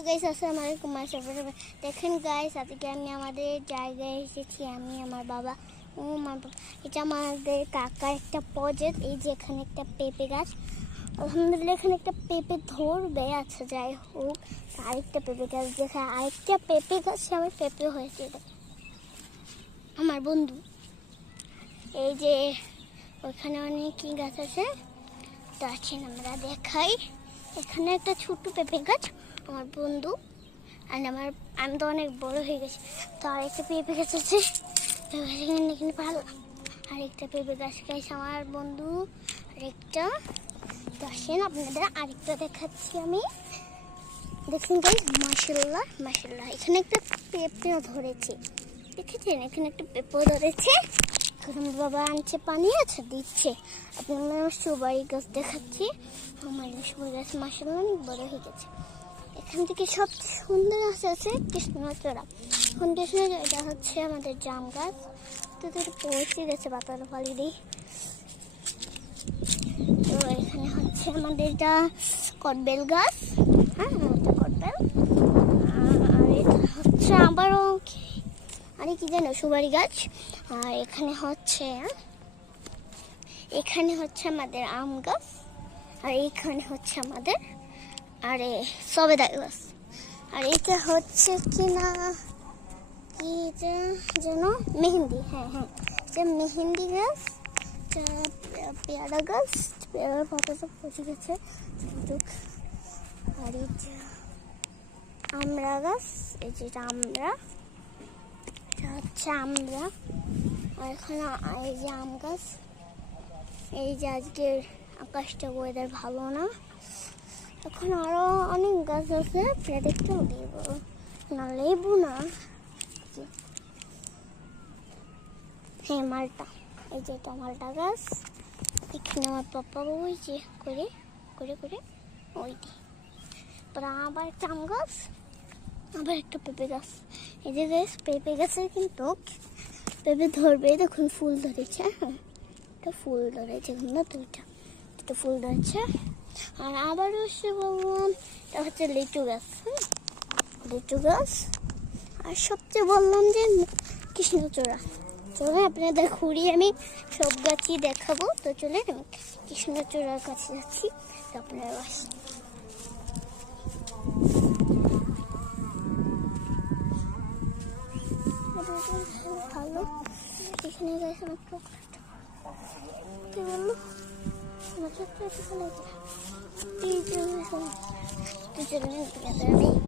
guys আসসালামু আলাইকুম দেখেন গাইস আজকে আমি আমাদের জায়গায় এসেছি আমি আমার বাবা ও আমার এটা আমাদের কাকার একটা প্রজেক্ট এই যে এখানে একটা পেঁপে গাছ আলহামদুলিল্লাহ এখানে একটা পেঁপে ধরবে আচ্ছা যাই হোক আরেকটা পেঁপে গাছ দেখা আরেকটা পেঁপে গাছ আমার পেঁপে হয়েছে আমার বন্ধু এই যে ওখানে অনেক কি গাছ আছে তো আছেন আমরা দেখাই এখানে একটা ছোট্ট পেঁপে গাছ আমার বন্ধু আর আমি তো অনেক বড় হয়ে গেছি তো আরেকটা পেঁপে গাছ আছে এখানে ভালো আরেকটা পেঁপে গাছ গাইছে আমার বন্ধু আরেকটা তো আসেন আপনাদের আরেকটা দেখাচ্ছি আমি দেখুন গাইস মাশাআল্লাহ মাশাআল্লাহ এখানে একটা পেঁপেও ধরেছে দেখেছেন এখানে একটা পেঁপে ধরেছে এখন বাবা আনছে পানি আছে দিচ্ছে আপনার সুপারি গাছ দেখাচ্ছি আমার সুপারি গাছ মাশাআল্লাহ অনেক বড় হয়ে গেছে এখান থেকে সব সুন্দর গাছ আছে কৃষ্ণচূড়া কৃষ্ণচূড়া এটা হচ্ছে আমাদের জাম গাছ তো পৌঁছে গেছে বাতার ফালি দিই তো এখানে হচ্ছে আমাদের এটা কটবেল গাছ হ্যাঁ এটা কটবেল আর এটা হচ্ছে আবারও আরে কি জানো সুপারি গাছ আর এখানে হচ্ছে আমাদের আম গাছ আর এখানে হচ্ছে আমাদের আরে সবেদা গাছ আর এটা হচ্ছে কি না কি যেন মেহেন্দি হ্যাঁ হ্যাঁ এটা মেহেন্দি গাছ পেয়ারা গাছ পেয়ারার পাতা সব পচে গেছে আর এটা আমড়া গাছ এই যেটা আমরা হচ্ছে আমরা আর এখানে এই যে আম গাছ এই যে আজকের আকাশটা ওয়েদার ভালো না এখন আরো অনেক গাছ আছে দেখতেও দিব না লেবু না হ্যাঁ মালটা এই যে এটা মালটা গাছ এখানে আমার পাপা ওই যে করে করে করে ওই দি আবার একটা আম গাছ আবার একটা পেঁপে গাছ এই যে গাছ পেঁপে গাছের কিন্তু পেঁপে ধরবে দেখুন ফুল ধরেছে হ্যাঁ এটা ফুল ধরেছে না তো এটা ফুল ধরেছে আর আবার হচ্ছে বললাম এটা হচ্ছে লিচু গাছ লিচু গাছ আর সবচেয়ে বললাম যে কৃষ্ণচূড়া চলে আপনাদের ঘুরিয়ে আমি সব গাছই দেখাবো তো চলে আমি কৃষ্ণচূড়ার কাছে যাচ্ছি তো আপনারা ভালো এখানে গেছে আমার কি বললো আমার ছোট্ট এখানে